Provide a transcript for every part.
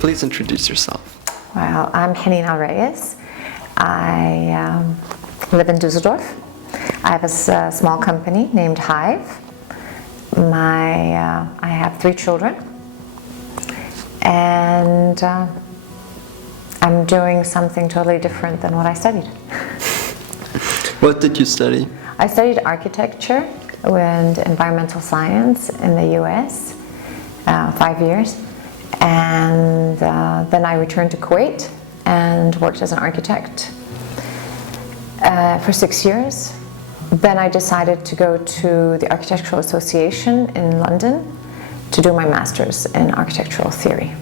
Please introduce yourself. Well, I'm Janina Reyes. I live in Düsseldorf. I have a small company named HIVE. I have 3 children, and I'm doing something totally different than what I studied. What did you study? I studied architecture and environmental science in the US, 5 years, and then I returned to Kuwait and worked as an architect for 6 years. Then I decided to go to the Architectural Association in London to do my master's in architectural theory.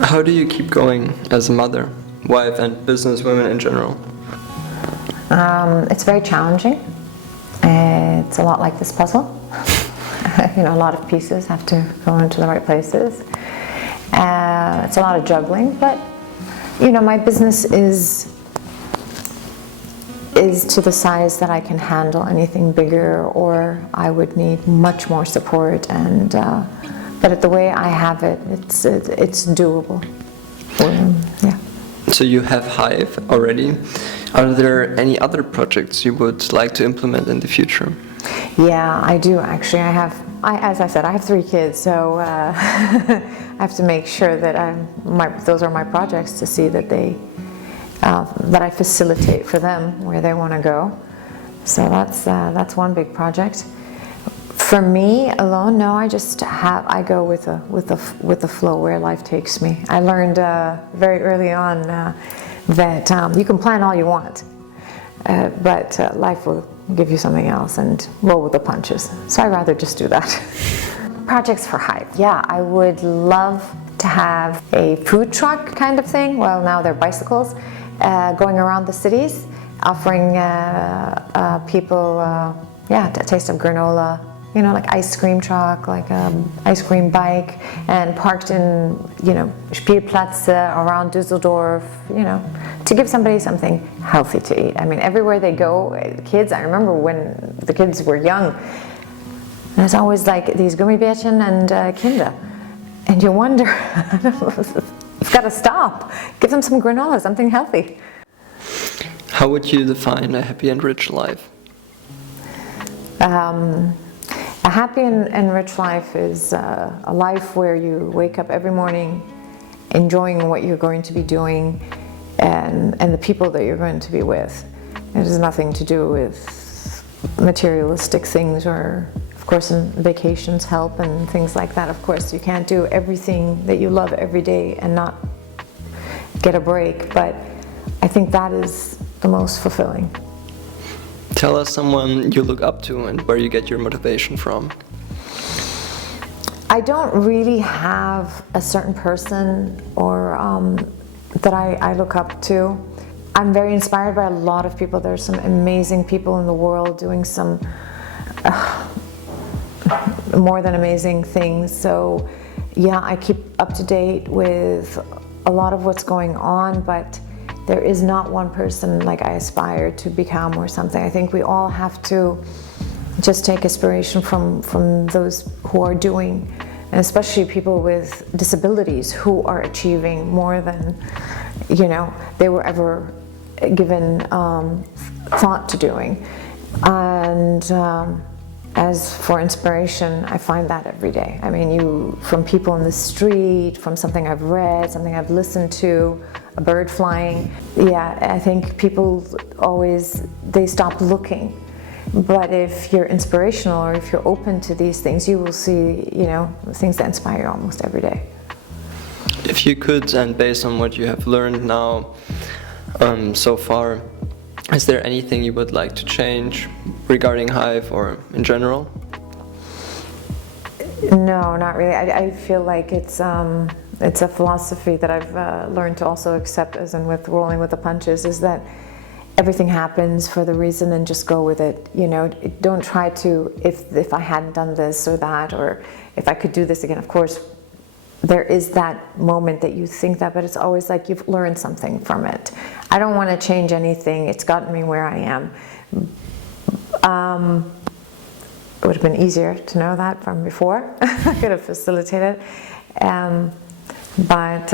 How do you keep going as a mother, wife, and businesswoman in general? It's very challenging. It's a lot like this puzzle. A lot of pieces have to go into the right places. It's a lot of juggling, but my business is to the size that I can handle anything bigger, or I would need much more support. And but the way I have it, it's doable. Yeah. So you have HIVE already. Are there any other projects you would like to implement in the future? Yeah, I do actually. As I said, I have 3 kids, so I have to make sure that those are my projects, to see that that I facilitate for them where they want to go. So that's one big project. For me alone, no, I go with the flow where life takes me. I learned very early on that you can plan all you want, but life will give you something else and roll with the punches. So I'd rather just do that. Projects for HIVE. Yeah, I would love to have a food truck kind of thing. Well, now they're bicycles, going around the cities, offering people a taste of granola, like ice cream truck, like ice cream bike, and parked in, Spielplätze around Düsseldorf, to give somebody something healthy to eat. I mean, everywhere they go, kids, I remember when the kids were young, there's always like these Gummibärchen and Kinder. And you wonder, it's got to stop. Give them some granola, something healthy. How would you define a happy and rich life? A happy and rich life is a life where you wake up every morning enjoying what you're going to be doing and the people that you're going to be with. It has nothing to do with materialistic things, or of course vacations help and things like that. Of course you can't do everything that you love every day and not get a break, but I think that is the most fulfilling. Tell us someone you look up to and where you get your motivation from. I don't really have a certain person or that I look up to. I'm very inspired by a lot of people. There are some amazing people in the world doing some more than amazing things. So yeah, I keep up to date with a lot of what's going on, but there is not one person like I aspire to become or something. I think we all have to just take inspiration from those who are doing, and especially people with disabilities who are achieving more than they were ever given thought to doing. And as for inspiration, I find that every day. I mean, from people in the street, from something I've read, something I've listened to, a bird flying. Yeah, I think people they stop looking. But if you're inspirational, or if you're open to these things, you will see, things that inspire you almost every day. If you could, and based on what you have learned now so far, is there anything you would like to change regarding HIVE or in general? No, not really. I feel like it's a philosophy that I've learned to also accept, as in with rolling with the punches, is that everything happens for the reason, and just go with it. Don't try to, if I hadn't done this or that, or if I could do this again. Of course, there is that moment that you think that, but it's always like you've learned something from it. I don't want to change anything. It's gotten me where I am. It would have been easier to know that from before. I could have facilitated. But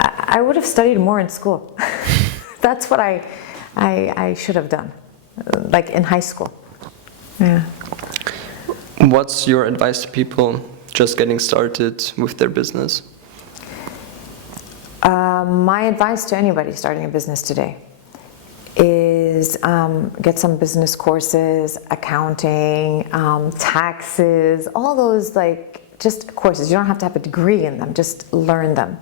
I would have studied more in school. That's what I should have done, like in high school. Yeah. What's your advice to people just getting started with their business? My advice to anybody starting a business today is get some business courses, accounting, taxes, all those like just courses. You don't have to have a degree in them, just learn them.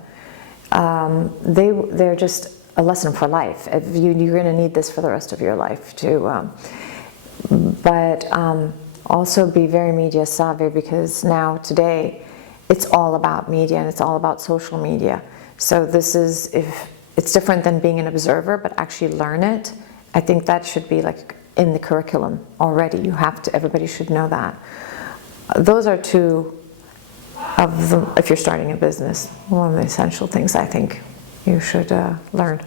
They're just a lesson for life. You're going to need this for the rest of your life too. But also be very media savvy, because now today it's all about media and it's all about social media. So this is, if it's different than being an observer, but actually learn it. I think that should be like in the curriculum already. You have to, everybody should know that. Those are two of them, if you're starting a business, one of the essential things I think you should learn.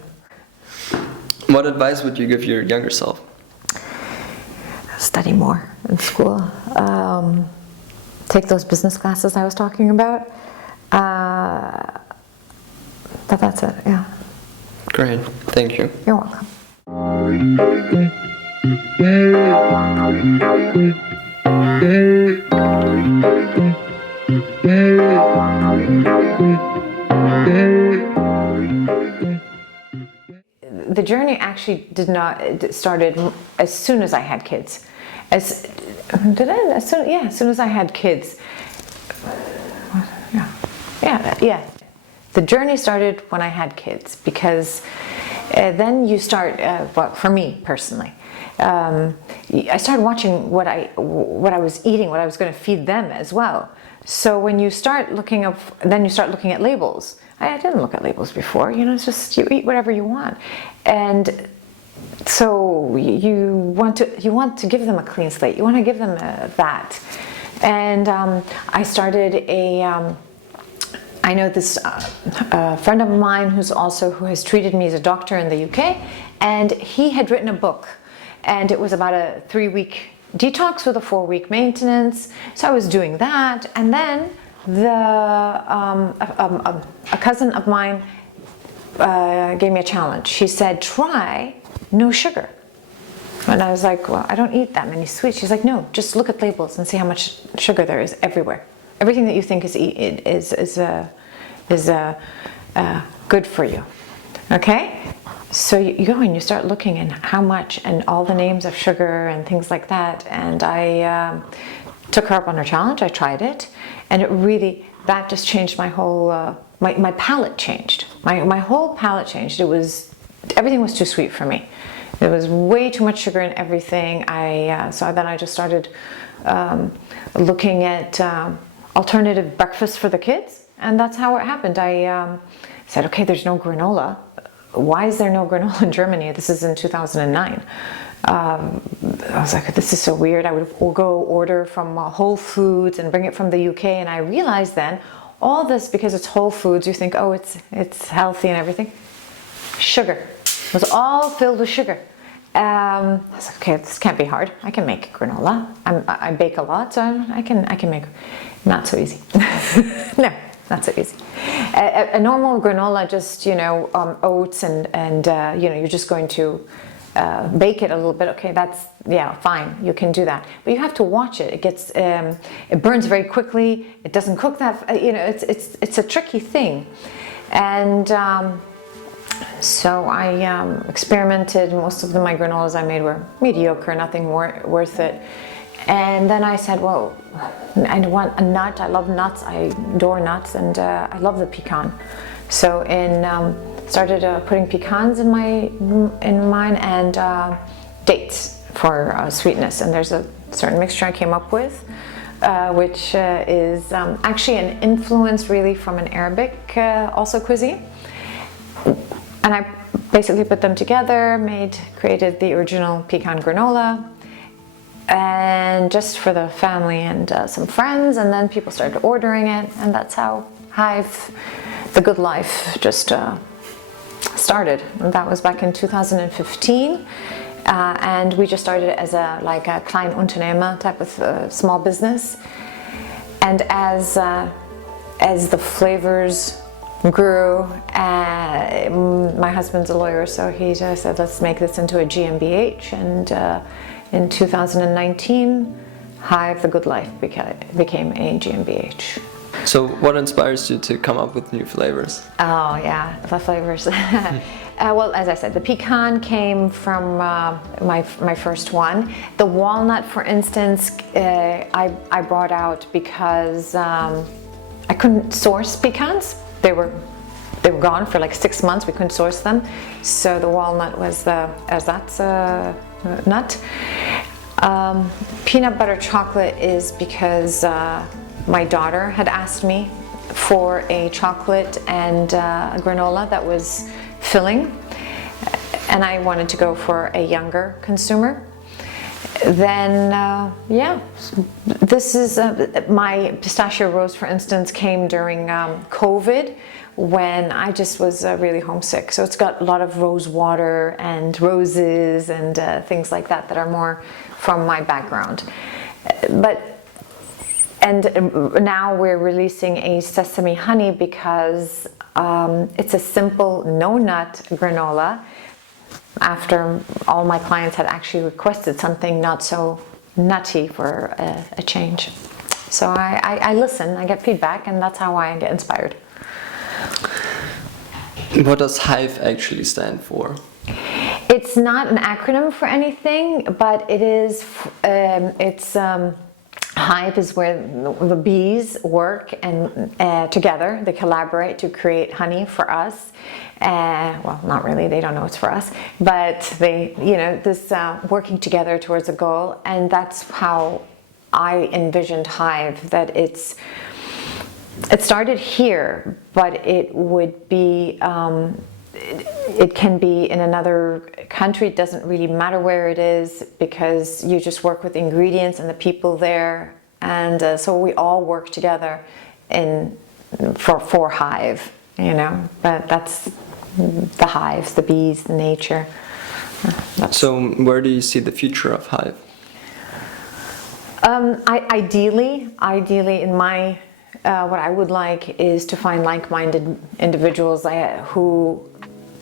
What advice would you give your younger self? Study more in school. Take those business classes I was talking about. But that's it, yeah. Great, thank you. You're welcome. The journey actually it started as soon as I had kids. As soon as I had kids. Yeah. The journey started when I had kids, because then you start, well, for me personally, I started watching what I was eating, what I was going to feed them as well. So when you start looking up, then you start looking at labels. I didn't look at labels before, it's just you eat whatever you want. And so you want to give them a clean slate. You want to give them that. And I started I know this friend of mine who has treated me as a doctor in the UK, and he had written a book, and it was about a 3-week detox with a 4-week maintenance. So I was doing that, and then a cousin of mine gave me a challenge. She said, try no sugar. And I was like, well, I don't eat that many sweets. She's like, no, just look at labels and see how much sugar there is everywhere. Everything that you think is good for you. Okay? So you go and you start looking and how much and all the names of sugar and things like that. And I took her up on her challenge. I tried it, and that just changed my whole my palate changed. My whole palate changed. Everything was too sweet for me. There was way too much sugar in everything. So then I just started looking at alternative breakfast for the kids, and that's how it happened. I said, okay, there's no granola. Why is there no granola in Germany? This is in 2009. I was like, this is so weird. I would go order from Whole Foods and bring it from the UK, and I realized then, all this, because it's Whole Foods, you think, oh, it's healthy and everything. Sugar. It was all filled with sugar. I was like, okay, this can't be hard. I can make granola. I bake a lot, so I can make. Not so easy. No, not so easy. A normal granola, just oats and you're just going to bake it a little bit. Okay, that's fine. You can do that, but you have to watch it. It gets it burns very quickly. It doesn't cook that. It's a tricky thing, and. So I experimented. Most of my granolas I made were mediocre, nothing worth it. And then I said, well, I want a nut. I love nuts. I adore nuts, and I love the pecan. So started putting pecans in mine and dates for sweetness. And there's a certain mixture I came up with, which is actually an influence really from an Arabic also cuisine. And I basically put them together, created the original pecan granola, and just for the family and some friends, and then people started ordering it, and that's how HIVE The Good Life just started. And that was back in 2015, and we just started it as a Kleinunternehmer type of small business. And as as the flavors grew, my husband's a lawyer, so he just said, let's make this into a GmbH, and in 2019, HIVE The Good Life became a GmbH. So what inspires you to come up with new flavors? Oh yeah, the flavors. Well, as I said, the pecan came from my first one. The walnut, for instance, I brought out because I couldn't source pecans. They were gone for like 6 months. We couldn't source them, so the walnut was that's a nut. Peanut butter chocolate is because my daughter had asked me for a chocolate and a granola that was filling, and I wanted to go for a younger consumer. Then, yeah, this is my pistachio rose, for instance, came during COVID, when I just was really homesick. So it's got a lot of rose water and roses and things like that that are more from my background. And now we're releasing a sesame honey because it's a simple no-nut granola, after all my clients had actually requested something not so nutty for a change. So I listen, I get feedback, and that's how I get inspired. What does HIVE actually stand for? It's not an acronym for anything, but it is, HIVE is where the bees work and together, they collaborate to create honey for us. Well, not really, they don't know it's for us, but they, this working together towards a goal, and that's how I envisioned HIVE, that it started here, but it would be, it can be in another country. It doesn't really matter where it is, because you just work with ingredients and the people there, and so we all work together for HIVE, but that's the hives, the bees, the nature. So where do you see the future of HIVE? Ideally in my what I would like is to find like-minded individuals who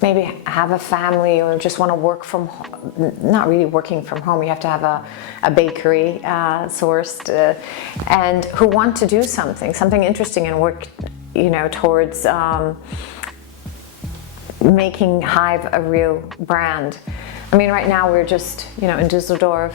maybe have a family or just want to work from home. Not really working from home, you have to have a bakery sourced, and who want to do something interesting and work towards making HIVE a real brand. I mean, right now we're just in Düsseldorf,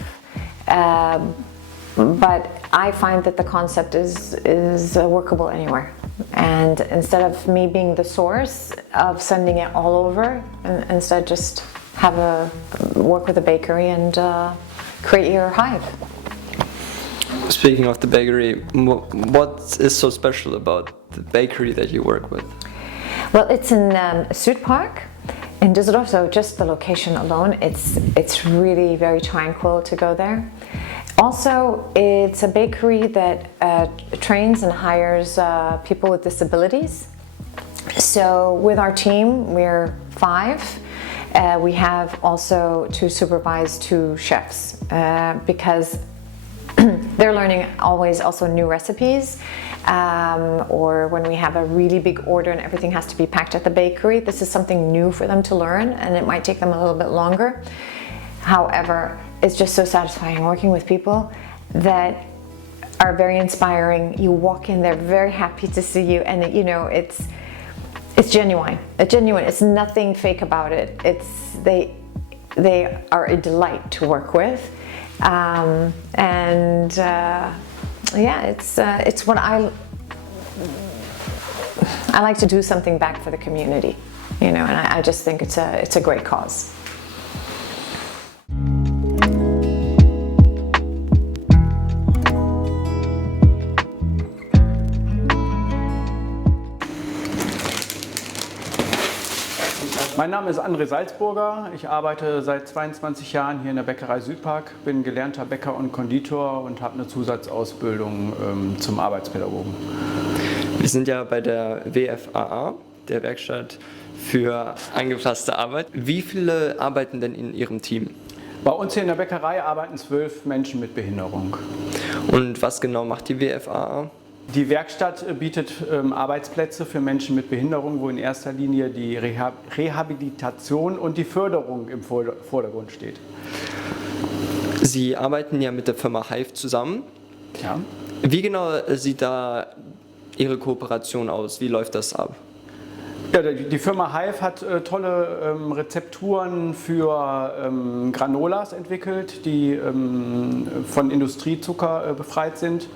but I find that the concept is workable anywhere. And instead of me being the source of sending it all over, instead just work with a bakery and create your HIVE. Speaking of the bakery, what is so special about the bakery that you work with? Well, it's in Südpark in Düsseldorf, so just the location alone, it's really very tranquil to go there. Also, it's a bakery that trains and hires people with disabilities. So with our team, we're 5. We have also to supervise 2 chefs because they're learning always also new recipes, or when we have a really big order and everything has to be packed at the bakery, this is something new for them to learn, and it might take them a little bit longer. However, it's just so satisfying working with people that are very inspiring. You walk in, they're very happy to see you, and it's genuine. It's genuine. It's nothing fake about it. They are a delight to work with, yeah, it's what I like to do something back for the community, and I just think it's a great cause. Mein Name ist André Salzburger. Ich arbeite seit 22 Jahren hier in der Bäckerei Südpark, bin gelernter Bäcker und Konditor und habe eine Zusatzausbildung zum Arbeitspädagogen. Wir sind ja bei der WFAA, der Werkstatt für angepasste Arbeit. Wie viele arbeiten denn in Ihrem Team? Bei uns hier in der Bäckerei arbeiten 12 Menschen mit Behinderung. Und was genau macht die WFAA? Die Werkstatt bietet Arbeitsplätze für Menschen mit Behinderung, wo in erster Linie die Rehabilitation und die Förderung im Vordergrund steht. Sie arbeiten ja mit der Firma HIVE zusammen. Ja. Wie genau sieht da Ihre Kooperation aus? Wie läuft das ab? Ja, die Firma HIVE hat tolle Rezepturen für Granolas entwickelt, die von Industriezucker befreit sind.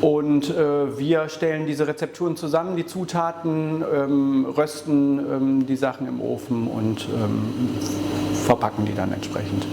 Und wir stellen diese Rezepturen zusammen, die Zutaten, rösten die Sachen im Ofen und verpacken die dann entsprechend.